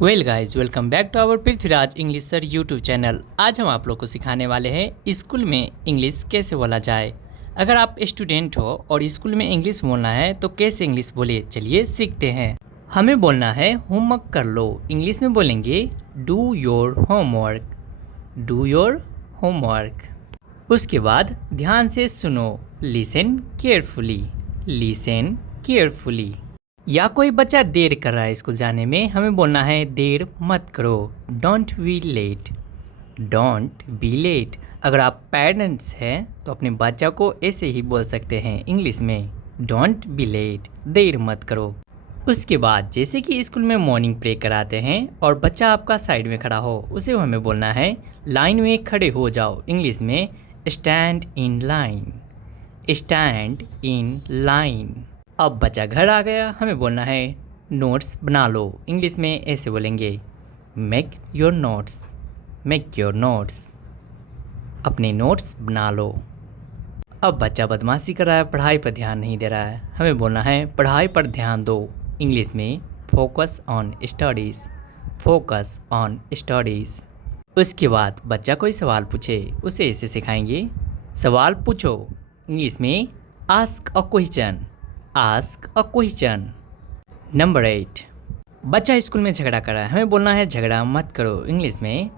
Well guys, welcome back to our Prithviraj English sir YouTube channel. आज हम आप लोग को सिखाने वाले हैं स्कूल में इंग्लिश कैसे बोला जाए। अगर आप स्टूडेंट हो और स्कूल में इंग्लिश बोलना है तो कैसे इंग्लिश बोले, चलिए सीखते हैं। हमें बोलना है होमवर्क कर लो। इंग्लिश में बोलेंगे do your homework, do your homework. उसके बाद ध्यान से सुनो, लिसन केयरफुली, लिसन केयरफुली। या कोई बच्चा देर कर रहा है स्कूल जाने में, हमें बोलना है देर मत करो, don't be late, don't be late. अगर आप पेरेंट्स हैं तो अपने बच्चा को ऐसे ही बोल सकते हैं इंग्लिश में, डोंट बी लेट, देर मत करो। उसके बाद जैसे कि स्कूल में मॉर्निंग प्रे कराते हैं और बच्चा आपका साइड में खड़ा हो, उसे हमें बोलना है लाइन में खड़े हो जाओ। इंग्लिश में stand in line, stand in line. अब बच्चा घर आ गया, हमें बोलना है नोट्स बना लो। इंग्लिश में ऐसे बोलेंगे make your notes, make your notes, अपने नोट्स बना लो। अब बच्चा बदमाशी कर रहा है, पढ़ाई पर ध्यान नहीं दे रहा है, हमें बोलना है पढ़ाई पर ध्यान दो। इंग्लिश में focus on studies, focus on studies. उसके बाद बच्चा कोई सवाल पूछे, उसे ऐसे सिखाएंगे सवाल पूछो। इंग्लिश में ask a question, ask a question. Number 8, बच्चा स्कूल में झगड़ा कर रहा है, हमें बोलना है झगड़ा मत करो। इंग्लिश में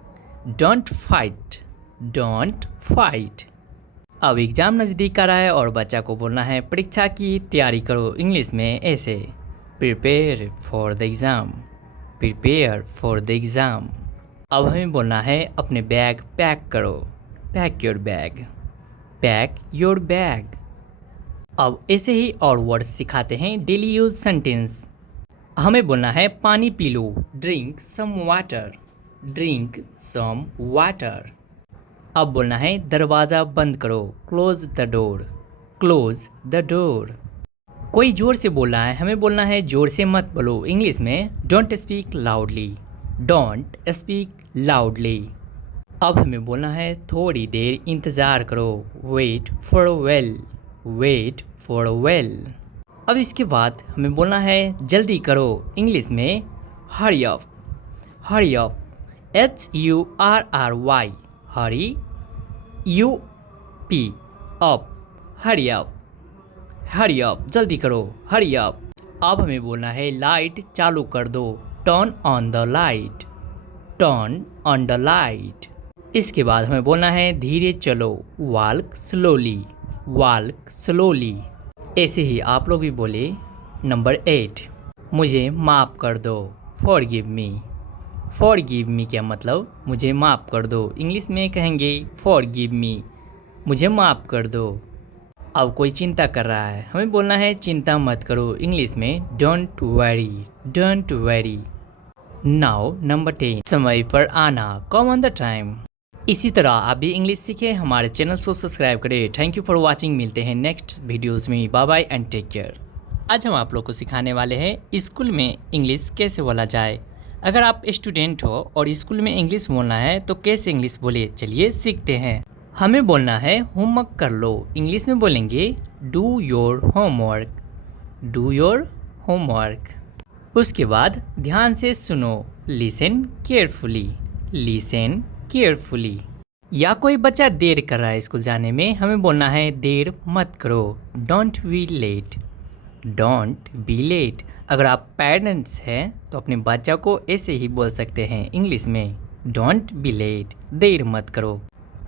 डोंट फाइट, डोंट फाइट। अब एग्ज़ाम नज़दीक आ रहा है और बच्चा को बोलना है परीक्षा की तैयारी करो। इंग्लिश में ऐसे prepare for the exam, prepare for the exam. अब हमें बोलना है अपने बैग पैक करो, pack your bag, pack your bag. अब ऐसे ही और वर्ड्स सिखाते हैं डेली यूज सेंटेंस। हमें बोलना है पानी पी लो, drink some water, drink some water. अब बोलना है दरवाज़ा बंद करो, close the door, close the door. कोई ज़ोर से बोल रहा है, हमें बोलना है ज़ोर से मत बोलो। इंग्लिश में don't speak loudly, don't speak loudly. अब हमें बोलना है थोड़ी देर इंतज़ार करो, wait for a while, wait for a while. अब इसके बाद हमें बोलना है जल्दी करो। इंग्लिश में hurry up, hurry up, HURRY, हरी, UP, up, hurry up, hurry up, जल्दी करो, हरी अप। अब हमें बोलना है लाइट चालू कर दो, turn on the light, turn on the light. इसके बाद हमें बोलना है धीरे चलो, वॉल्क स्लोली, वॉल्क स्लोली। ऐसे ही आप लोग भी बोले। नंबर 8, मुझे माफ़ कर दो, फॉरगिव मी, फॉरगिव मी क्या मतलब मुझे माफ़ कर दो। इंग्लिश में कहेंगे फॉरगिव मी, मुझे माफ़ कर दो। अब कोई चिंता कर रहा है, हमें बोलना है चिंता मत करो। इंग्लिश में don't worry, don't worry. Now number 10, समय पर आना, कम ऑन द टाइम। इसी तरह आप भी इंग्लिश सीखें, हमारे चैनल को सब्सक्राइब करें। थैंक यू फॉर वाचिंग, मिलते हैं नेक्स्ट वीडियोस में। Bye bye and take care. आज हम आप लोग को सिखाने वाले हैं स्कूल में इंग्लिश कैसे बोला जाए। अगर आप स्टूडेंट हो और स्कूल में इंग्लिश बोलना है तो कैसे इंग्लिश बोले, चलिए सीखते हैं। हमें बोलना है होमवर्क कर लो। इंग्लिश में बोलेंगे do your homework, do your homework. उसके बाद ध्यान से सुनो, लिसन केयरफुली, लिसन केयरफुली। या कोई बच्चा देर कर रहा है स्कूल जाने में, हमें बोलना है देर मत करो, don't be late, don't be late. अगर आप पेरेंट्स हैं तो अपने बच्चा को ऐसे ही बोल सकते हैं इंग्लिश में, डोंट बी लेट, देर मत करो।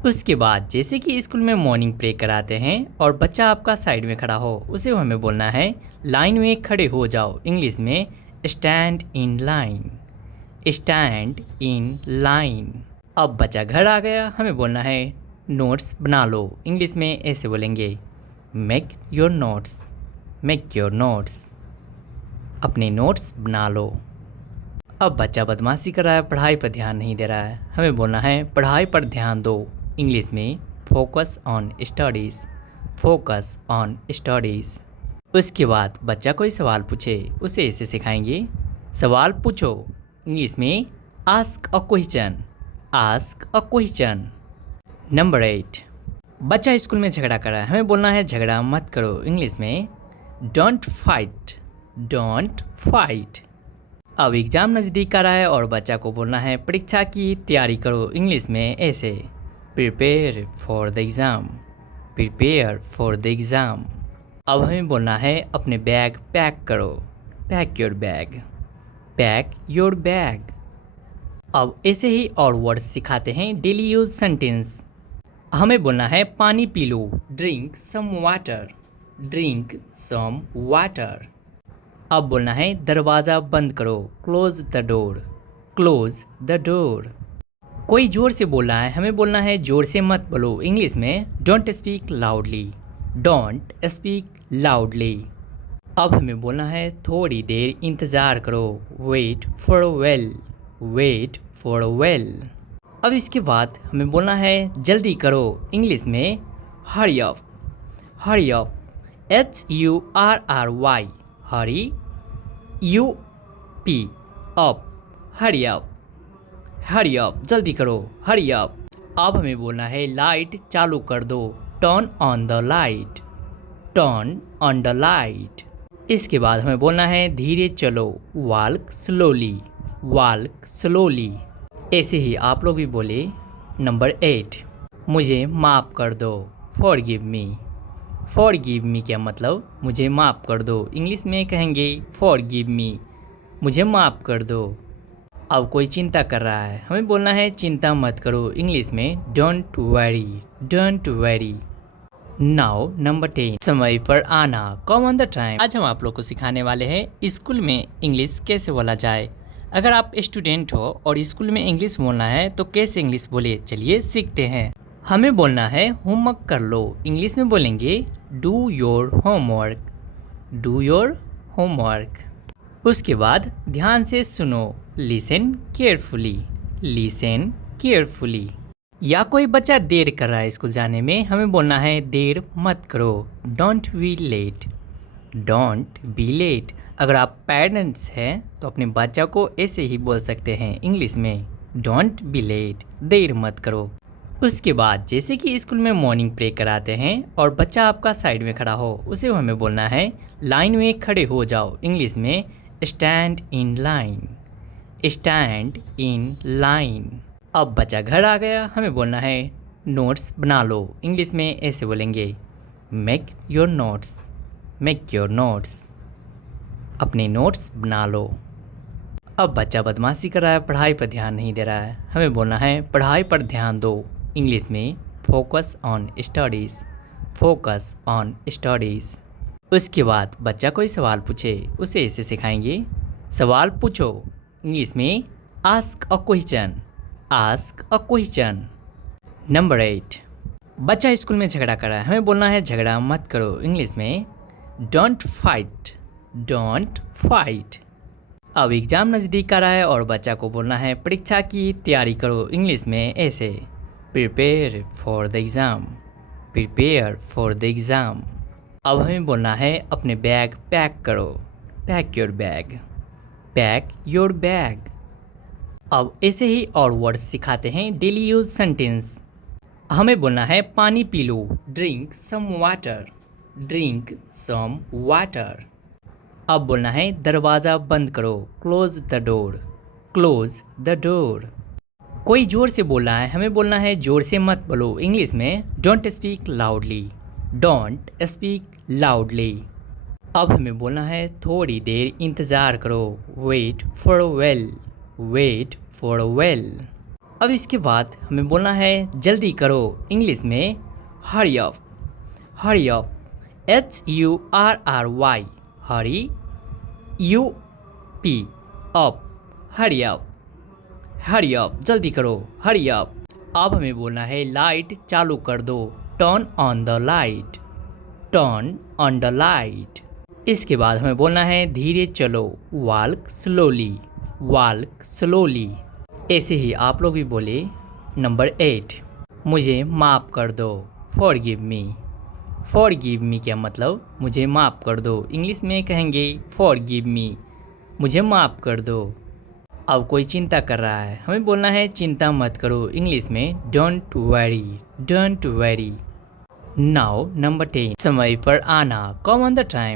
उसके बाद जैसे कि स्कूल में मॉर्निंग प्रे कराते हैं और बच्चा आपका साइड में खड़ा हो, उसे हमें बोलना है लाइन में खड़े हो जाओ। इंग्लिश में stand in line, stand in line. अब बच्चा घर आ गया, हमें बोलना है नोट्स बना लो। इंग्लिश में ऐसे बोलेंगे make your notes, make your notes, अपने नोट्स बना लो। अब बच्चा बदमाशी कर रहा है, पढ़ाई पर ध्यान नहीं दे रहा है, हमें बोलना है पढ़ाई पर ध्यान दो। इंग्लिश में focus on studies, focus on studies. उसके बाद बच्चा कोई सवाल पूछे, उसे ऐसे सिखाएंगे सवाल पूछो। इंग्लिश में ask a question, ask a question. Number 8, बच्चा स्कूल में झगड़ा कर रहा है, हमें बोलना है झगड़ा मत करो। इंग्लिश में डोंट फाइट, डोंट फाइट। अब एग्ज़ाम नज़दीक आ रहा है और बच्चा को बोलना है परीक्षा की तैयारी करो। इंग्लिश में ऐसे, prepare for the exam, prepare for the exam. अब हमें बोलना है अपने बैग पैक करो, pack your bag, pack your bag. अब ऐसे ही और वर्ड्स सिखाते हैं डेली यूज सेंटेंस। हमें बोलना है पानी पी लो, drink some water, drink some water. अब बोलना है दरवाज़ा बंद करो, close the door, close the door. कोई ज़ोर से बोल रहा है, हमें बोलना है ज़ोर से मत बोलो। इंग्लिश में don't speak loudly, don't speak loudly. अब हमें बोलना है थोड़ी देर इंतज़ार करो, wait for while, wait for while. अब इसके बाद हमें बोलना है जल्दी करो। इंग्लिश में hurry up, hurry up, HURRY, हरी, UP, up, hurry up, hurry up, जल्दी करो, हरी अप। अब हमें बोलना है लाइट चालू कर दो, turn on the light, turn on the light. इसके बाद हमें बोलना है धीरे चलो, वॉक स्लोली, वॉक स्लोली। ऐसे ही आप लोग भी बोले। नंबर 8, मुझे माफ़ कर दो, फॉरगिव मी। फॉरगिव मी क्या मतलब मुझे माफ़ कर दो। इंग्लिश में कहेंगे फॉरगिव मी, मुझे माफ़ कर दो। अब कोई चिंता कर रहा है, हमें बोलना है चिंता मत करो। इंग्लिश में don't worry, don't worry. Now number 10, समय पर आना, कम ऑन द टाइम। आज हम आप लोग को सिखाने वाले हैं स्कूल में इंग्लिश कैसे बोला जाए। अगर आप स्टूडेंट हो और स्कूल में इंग्लिश बोलना है तो कैसे इंग्लिश बोले, चलिए सीखते हैं। हमें बोलना है होमवर्क कर लो। इंग्लिश में बोलेंगे do your homework, do your homework. उसके बाद ध्यान से सुनो, लिसन केयरफुली, लिसन केयरफुली। या कोई बच्चा देर कर रहा है स्कूल जाने में, हमें बोलना है देर मत करो, don't be late, don't be late. अगर आप पेरेंट्स हैं तो अपने बच्चा को ऐसे ही बोल सकते हैं इंग्लिश में, डोंट बी लेट, देर मत करो। उसके बाद जैसे कि स्कूल में मॉर्निंग प्रे कराते हैं और बच्चा आपका साइड में खड़ा हो, उसे हमें बोलना है लाइन में खड़े हो जाओ। इंग्लिश में stand in line, stand in line. अब बच्चा घर आ गया, हमें बोलना है नोट्स बना लो। इंग्लिश में ऐसे बोलेंगे make your notes, make your notes, अपने नोट्स बना लो। अब बच्चा बदमाशी कर रहा है, पढ़ाई पर ध्यान नहीं दे रहा है, हमें बोलना है पढ़ाई पर ध्यान दो। इंग्लिश में focus on studies, focus on studies. उसके बाद बच्चा कोई सवाल पूछे, उसे ऐसे सिखाएंगे सवाल पूछो। इंग्लिश में ask a question, ask a question. Number 8, बच्चा स्कूल में झगड़ा कर रहा है, हमें बोलना है झगड़ा मत करो। इंग्लिश में डोंट फाइट, डोंट फाइट। अब एग्ज़ाम नज़दीक आ रहा है और बच्चा को बोलना है परीक्षा की तैयारी करो। इंग्लिश में ऐसे, prepare for the exam, prepare for the exam. अब हमें बोलना है अपने बैग पैक करो, pack your bag, pack your bag. अब ऐसे ही और वर्ड्स सिखाते हैं डेली यूज सेंटेंस। हमें बोलना है पानी पी लो, drink some water, drink some water. अब बोलना है दरवाज़ा बंद करो, close the door, close the door. कोई ज़ोर से बोल रहा है, हमें बोलना है ज़ोर से मत बोलो। इंग्लिश में don't speak loudly, don't speak loudly. अब हमें बोलना है थोड़ी देर इंतज़ार करो, wait for while, wait for while. अब इसके बाद हमें बोलना है जल्दी करो। इंग्लिश में hurry up, hurry up, HURRY, हरी, UP, up, hurry up, hurry up, जल्दी करो, हरी अप। अब हमें बोलना है लाइट चालू कर दो, turn on the light, turn on the light. इसके बाद हमें बोलना है धीरे चलो, वॉक स्लोली, वॉक स्लोली। ऐसे ही आप लोग भी बोले। नंबर 8, मुझे माफ़ कर दो, फॉरगिव मी। फॉरगिव मी क्या मतलब मुझे माफ़ कर दो। इंग्लिश में कहेंगे फॉरगिव मी, मुझे माफ़ कर दो। अब कोई चिंता कर रहा है, हमें बोलना है चिंता मत करो। इंग्लिश में don't worry, don't worry. Now number 10, समय पर आना, कम ऑन द टाइम।